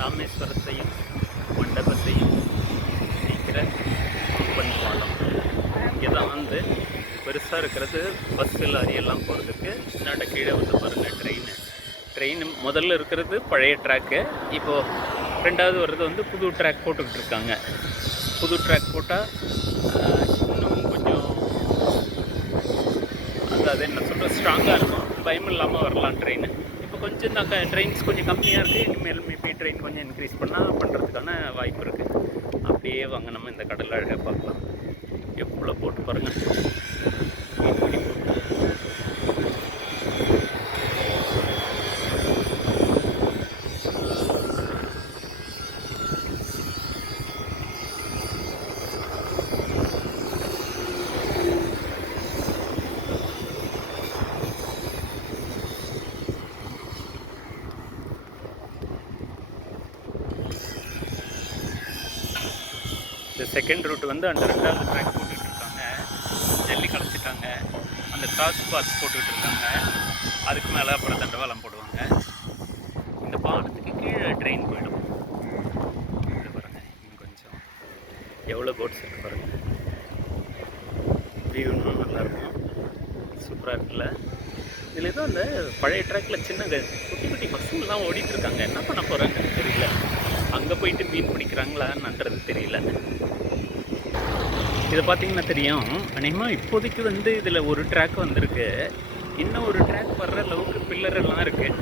ராமேஸ்வரத்தையும் மண்டபத்தையும் இணைக்கிற கம்பன் பாலம். இங்கே தான் வந்து பெருசாக இருக்கிறது பஸ்ஸு லாரியெல்லாம் போகிறதுக்கு. இன்னாண்ட கீழே வந்து பாருங்கள் ட்ரெயின் முதல்ல இருக்கிறது பழைய ட்ராக்கு. இப்போது ரெண்டாவது வர்றது வந்து புது ட்ராக் போட்டுக்கிட்டு இருக்காங்க. புது ட்ராக் போட்டால் இன்னும் கொஞ்சம் அது என்ன சொல்கிறது ஸ்ட்ராங்காக இருக்கும், பயம் இல்லாமல் வரலாம் ட்ரெயின். இப்போ கொஞ்சம் தான் ட்ரெயின்ஸ் கொஞ்சம் கம்மியாக இருக்குது. இனிமேல் மேபி ட்ரெயின் கொஞ்சம் இன்க்ரீஸ் பண்ணுறதுக்கான வாய்ப்பு இருக்குது. அப்படியே வாங்க நம்ம இந்த கடல் அழகை பார்க்கலாம். எவ்வளோ போட்டு பாருங்கள். இந்த செகண்ட் ரூட் வந்து அந்த ரெண்டாவது ட்ராக் போட்டுக்கிட்டு இருக்காங்க. ஜல்லி கலைச்சிட்டாங்க. அந்த கிராஸ் பாஸ் போட்டுக்கிட்டு இருக்காங்க. அதுக்கு மேலே அப்புறம் தண்டவாளம் போடுவாங்க. இந்த பாலத்துக்கு கீழே ட்ரெயின் போயிடும். இது பாருங்கள், இன்னும் கொஞ்சம் எவ்வளோ போட்ஸ் இருக்குது பாருங்கள். வியூ இன்னும் நல்லாயிருக்கும். சூப்பராக இருக்குல்ல. இதில் ஏதோ அந்த பழைய ட்ராக்கில் சின்ன குட்டி குட்டி பசங்கள்லாம் ஓடிட்டுருக்காங்க. என்ன பண்ண போகிறாங்கன்னு தெரியல. அங்கே போயிட்டு மீன் பிடிக்கிறாங்களான்றது தெரியல. இதை பார்த்தீங்கன்னா தெரியும். அநேகமாக இப்போதைக்கு வந்து இதில் ஒரு ட்ராக் வந்திருக்கு. இன்னும் ஒரு ட்ராக் வர்ற அளவுக்கு பில்லரெல்லாம் இருக்குது.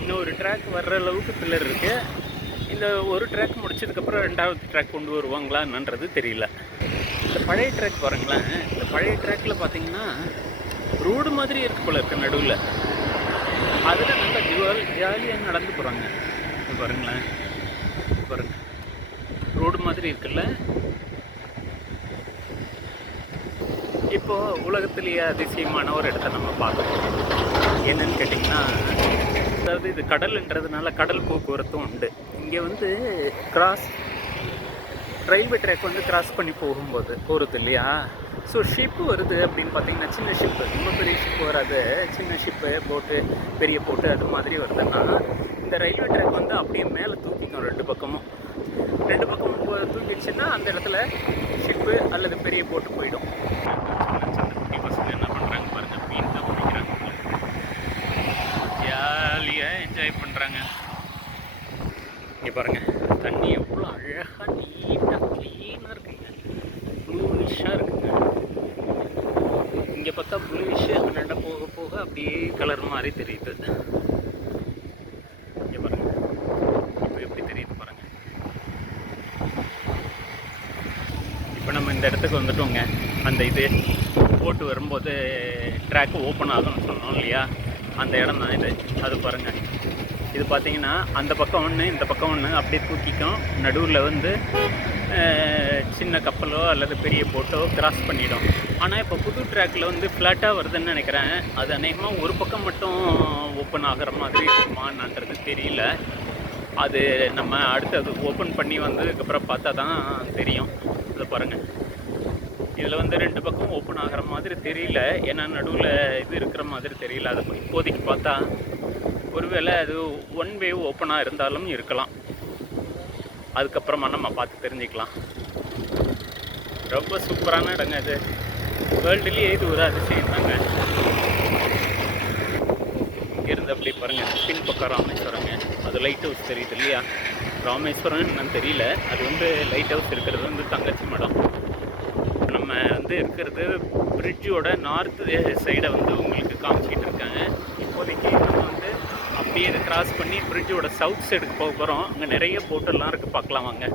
இன்னும் ஒரு ட்ராக் வர்ற அளவுக்கு பில்லர் இருக்குது. இந்த ஒரு ட்ராக் முடிச்சதுக்கப்புறம் ரெண்டாவது ட்ராக் கொண்டு வருவாங்களான்றது தெரியல. இந்த பழைய ட்ராக் பாருங்களேன். இந்த பழைய ட்ராக்கில் பார்த்தீங்கன்னா ரோடு மாதிரி இருக்குது போல இருக்குது நடுவில். அதில் நல்லா ஜாலியாக நடந்து போகிறாங்க. பாருங்களேன், பாருங்க, ரோடு மாதிரி இருக்குல்ல. இப்போது உலகத்திலேயே அதிசயமான ஒரு இடத்த நம்ம பார்க்கணும். என்னன்னு கேட்டிங்கன்னா, அதாவது இது கடல்ன்றதுனால கடல் போக்குவரத்தும் உண்டு. இங்கே வந்து ரயில்வே ட்ராக் வந்து கிராஸ் பண்ணி போகிறது இல்லையா. ஸோ ஷிப்பு வருது அப்படின்னு பார்த்தீங்கன்னா, சின்ன ஷிப்பு, ரொம்ப பெரிய ஷிப்பு வராது. சின்ன ஷிப்பு, போட்டு, பெரிய போட்டு அது மாதிரி வருதுன்னா இந்த ரயில்வே ட்ராக் வந்து அப்படியே மேலே தூக்கிக்கும். ரெண்டு பக்கமும் தூக்கிடுச்சுன்னா அந்த இடத்துல ஷிப்பு அல்லது பெரிய போட்டு போயிடும். குட்டி பசங்க என்ன பண்ணுறாங்க பாருங்கள், மீன் தான் பிடிக்கிறாங்க. ஜாலியாக என்ஜாய் பண்ணுறாங்க. இங்கே பாருங்கள், தண்ணி எவ்வளோ அழகாக நீட்டாக க்ளீனாக இருக்குங்க. ப்ளூவிஷாக இருக்குங்க. இங்கே பார்த்தா ப்ளூவிஷ், அண்ணாண்ட போக போக அப்படியே கலர் மாதிரி தெரியுது. இங்கே பாருங்கள், இப்போ எப்படி தெரியுது பாருங்கள். இப்போ நம்ம இந்த இடத்துக்கு வந்துட்டோங்க. அந்த இது போட்டு வரும்போது ட்ராக்கு ஓப்பன் ஆகும்னு சொன்னோம் இல்லையா, அந்த இடம் தான் இது. அது பாருங்கள். இது பார்த்தீங்கன்னா அந்த பக்கம் ஒன்று, இந்த பக்கம் ஒன்று அப்படியே தூக்கிக்கும். நடுவில் வந்து சின்ன கப்பலோ அல்லது பெரிய போட்டோ கிராஸ் பண்ணிடும். ஆனால் இப்போ புது ட்ராக்கில் வந்து ஃப்ளாட்டாக வருதுன்னு நினைக்கிறேன். அது அநேகமாக ஒரு பக்கம் மட்டும் ஓப்பன் ஆகிற மாதிரி இருக்குமான்றது தெரியல. அது நம்ம அடுத்தது ஓப்பன் பண்ணி வந்ததுக்கப்புறம் பார்த்தா தான் தெரியும். இதை பாருங்கள், இதில் வந்து ரெண்டு பக்கம் ஓப்பன் ஆகிற மாதிரி தெரியல. ஏன்னா நடுவில் இது இருக்கிற மாதிரி தெரியல. அது இப்போதைக்கு பார்த்தா ஒருவேளை அது ஒன் வே ஓப்பனாக இருந்தாலும் இருக்கலாம். அதுக்கப்புறமா நம்ம பார்த்து தெரிஞ்சுக்கலாம். ரொம்ப சூப்பரான இடங்க இது. வேர்ல்டுலேயே இது ஒரு அதிசயம் தாங்க. இருந்து அப்படி பாருங்கள், பின்பக்கம் ராமேஸ்வரங்க. அது லைட் ஹவுஸ் தெரியுது இல்லையா. ராமேஸ்வரம் என்னன்னு தெரியல. அது வந்து லைட் ஹவுஸ் இருக்கிறது வந்து தங்கச்சி மடம். நம்ம வந்து இருக்கிறது பிரிட்ஜோட நார்த் சைடை வந்து உங்களுக்கு காமிச்சிக்கிட்டு இருக்காங்க. இப்போதைக்கு நம்ம வந்து அப்படியே இதை கிராஸ் பண்ணி பிரிட்ஜோட சவுத் சைடுக்கு போக போகிறோம். அங்கே நிறைய போட்டெல்லாம் இருக்குது, பார்க்கலாம் வாங்க.